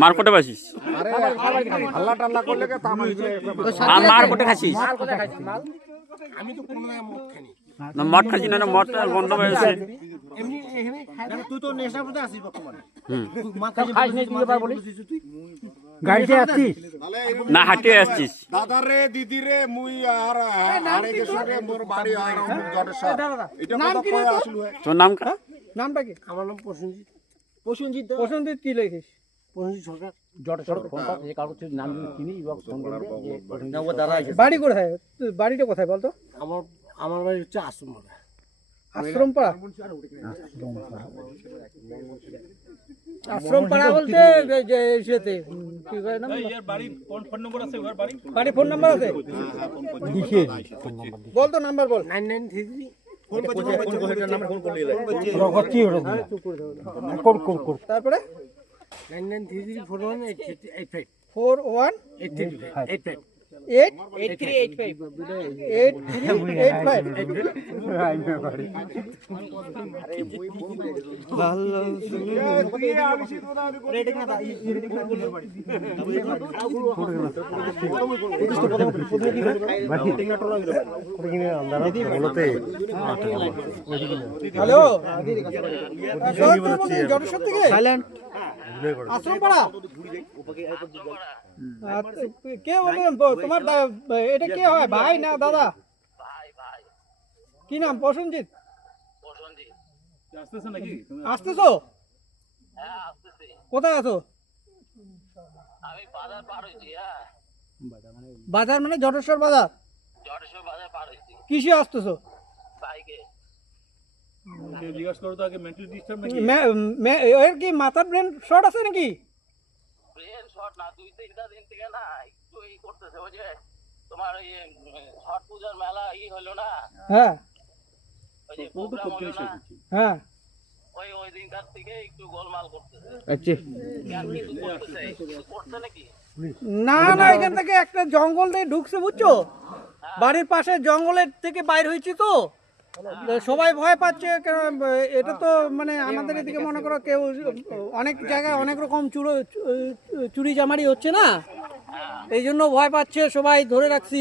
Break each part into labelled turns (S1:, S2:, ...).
S1: মার্কেটে বাসিস
S2: দিয়ে
S1: খাসিস
S3: মাল কোথা খাসিস মাল
S1: না মদ খাসি না মদ গন্ধ
S4: তুই তো আসিস বর্তমানে।
S3: গাড়িতে আসছিস?
S1: না আসছিস।
S2: মুই আর আরে মোর বাড়ি আর জটেশ্বর। এটা কথা কয় আসলু
S1: তোর নাম কা?
S3: নামটা কি?
S4: আমার নাম প্রসেনজিৎ।
S3: প্রসেনজিৎ প্রসেনজিৎ কি লিখিস
S4: প্রসেনজিৎ সরকার।
S3: বাড়ি কোথায়? বাড়িটা কোথায় বলতো?
S4: আমার আমার বাড়ি হচ্ছে আশ্রম
S3: আশ্রম পাড়া আশ্রম পাড়া বলতে সেতে বাড়ি ফোন নাম্বার আছে বল তো নাম্বার বল।
S4: নাইন নাইন থ্রি থ্রি
S3: তারপরে?
S4: Nine nine three three four one eight eight five
S3: four one?
S4: Eight three eight five
S3: eight eight three eight five eight three eight five hello Jateshwar থেকে আশ্রম পাড়া? কে বললেন? তোমার এটা কে হয়? ভাই না দাদা? কি নাম? প্রসেনজিৎ? আসতেছো? কোথায় আছো?
S5: বাজার হ্যাঁ
S3: মানে জটেশ্বর বাজার?
S5: জটেশ্বর বাজার পার হয়েছি
S3: কিসে আসতেছো
S5: বাইকে
S3: মে- মে- এর কি মাথার ব্রেন শর্ট আছে নাকি?
S5: ব্রেন শর্ট না দুই তিনটা দিন থেকে না একটু এই করতেছে ওই যে তোমার ওই ছট পূজার মেলা ই হলো না?
S3: হ্যাঁ।
S5: ওই যে প্রোগ্রাম হলো না?
S3: হ্যাঁ।
S5: ওই ওই দিনকার থেকে একটু গোলমাল করতেছে।
S3: আচ্ছা।
S5: নাকি?
S3: না না এখান থেকে একটা জঙ্গল দিয়ে ঢুকছে বুঝছ? বাড়ির পাশে জঙ্গলের থেকে বাইর হয়েছি তো। সবাই ভয় পাচ্ছে এটা তো মানে আমাদের এদিকে মনে করো কেউ অনেক জায়গায় অনেক রকম চুরো, চুরি জামারি হচ্ছে না? এই জন্য ভয় পাচ্ছে সবাই, ধরে রাখছি।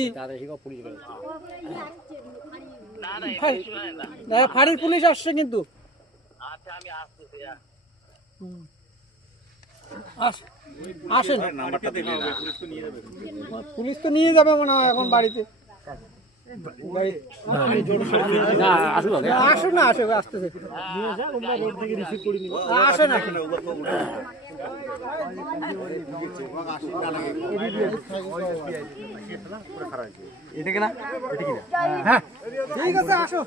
S3: ফাঁড়ির পুলিশ আসছে কিন্তু। আসেন। পুলিশ তো নিয়ে যাবে মনে হয় এখন বাড়িতে। আসুন না আসুন আসতেছে আসেন আসেন হ্যাঁ ঠিক আছে আসো।